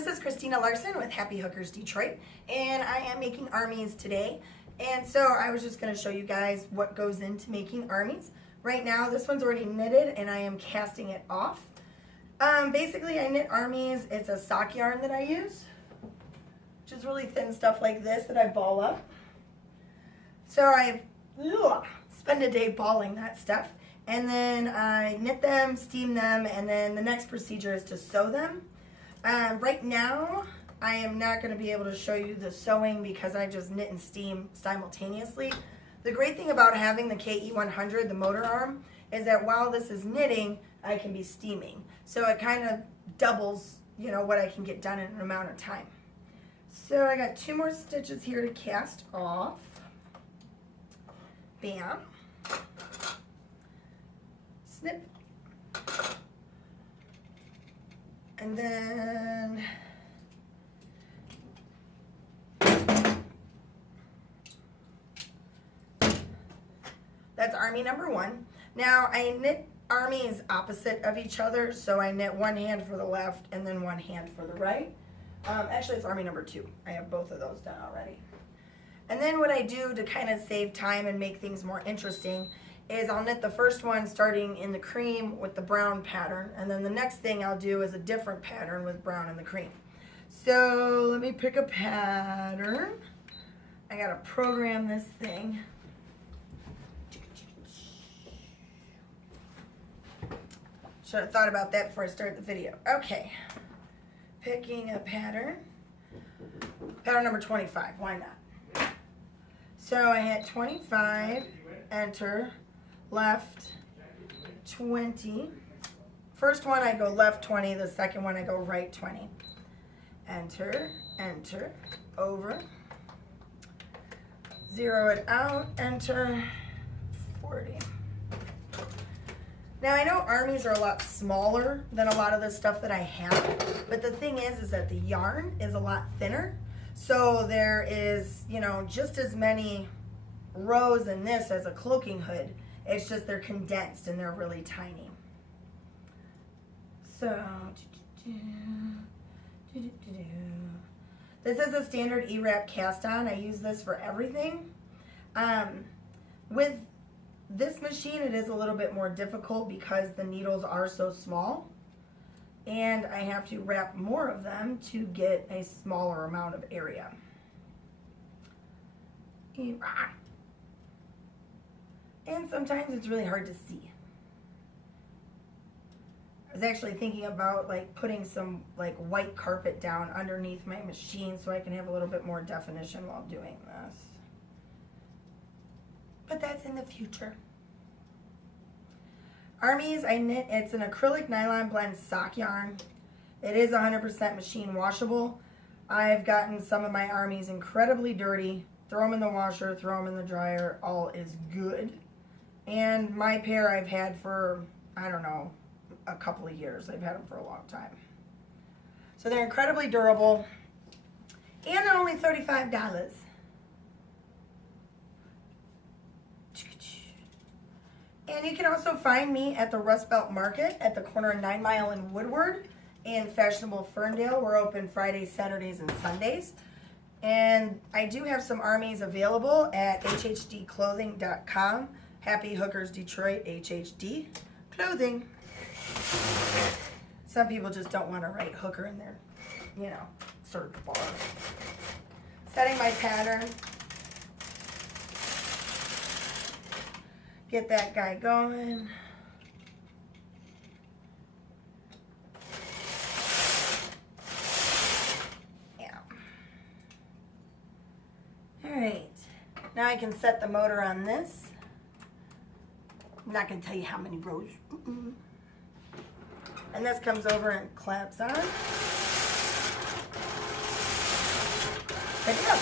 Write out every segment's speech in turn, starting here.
This is Christina Larson with Happy Hookers Detroit, and I am making armies today. And so I was just going to show you guys what goes into making armies. Right now, this one's already knitted, and I am casting it off. Basically, I knit armies. It's a sock yarn that I use, which is really thin stuff like this that I ball up. So I spend a day balling that stuff, and then I knit them, steam them, and then the next procedure is to sew them. Right now, I am not going to be able to show you the sewing because I just knit and steam simultaneously. The great thing about having the KE100, the motor arm, is that while this is knitting, I can be steaming. So it kind of doubles, you know, what I can get done in an amount of time. So I got 2 more stitches here to cast off. Bam. Snip. And then that's army number 1. Now I knit armies opposite of each other, so I knit one hand for the left and then one hand for the right. Actually, it's army number 2. I have both of those done already. And then what I do to kind of save time and make things more interesting is I'll knit the first one starting in the cream with the brown pattern, and then the next thing I'll do is a different pattern with brown and the cream. So let me pick a pattern. I gotta program this thing. Should have thought about that before I started the video. Okay, picking a pattern. Pattern number 25, why not? So I had 25, enter, left 20. First one I go left 20, the second one I go right 20. Enter, enter, over. Zero it out, enter, 40. Now I know armies are a lot smaller than a lot of the stuff that I have, but the thing is that the yarn is a lot thinner. So there is, you know, just as many rows in this as a cloaking hood. It's just they're condensed and they're really tiny. So, this is a standard E-wrap cast on. I use this for everything. With this machine, it is a little bit more difficult because the needles are so small, and I have to wrap more of them to get a smaller amount of area. And sometimes it's really hard to see. I was actually thinking about like putting some like white carpet down underneath my machine so I can have a little bit more definition while doing this. But that's in the future. Armies, I knit, it's an acrylic nylon blend sock yarn. It is 100% machine washable. I've gotten some of my armies incredibly dirty. Throw them in the washer, throw them in the dryer, all is good. And my pair I've had for, I don't know, a couple of years. I've had them for a long time. So they're incredibly durable. And they're only $35. And you can also find me at the Rust Belt Market at the corner of 9 Mile and Woodward in fashionable Ferndale. We're open Fridays, Saturdays, and Sundays. And I do have some armies available at hhdclothing.com. Happy Hookers Detroit, HHD Clothing. Some people just don't want to write hooker in their, you know, search bar. Setting my pattern. Get that guy going. Yeah. All right. Now I can set the motor on this. I'm not going to tell you how many rows. And this comes over and clamps on. There you go.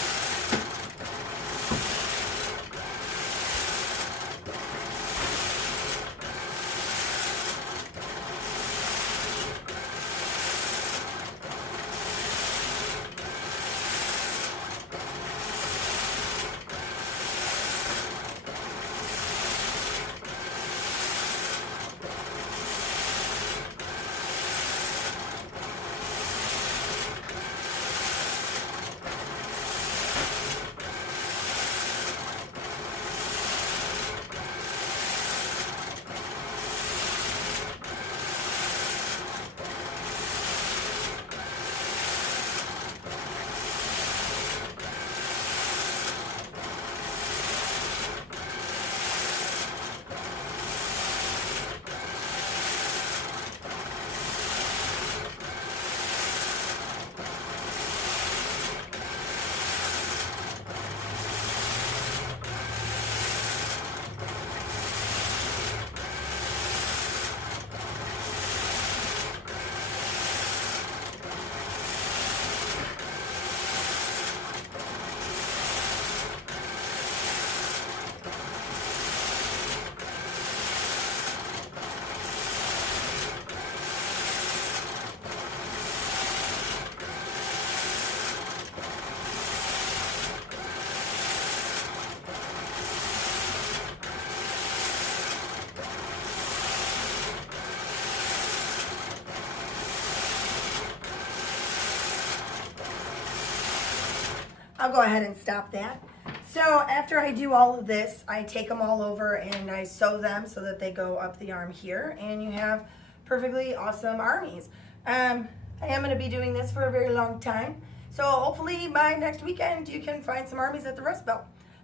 I'll go ahead and stop that. So after I do all of this, I take them all over and I sew them so that they go up the arm here, and you have perfectly awesome armies. I am going to be doing this for a very long time, so hopefully by next weekend you can find some armies at the Rust Belt.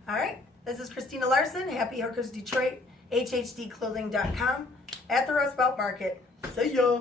All right, this is Christina Larson, Happy Hookers Detroit, HHDclothing.com, at the Rust Belt Market. See ya!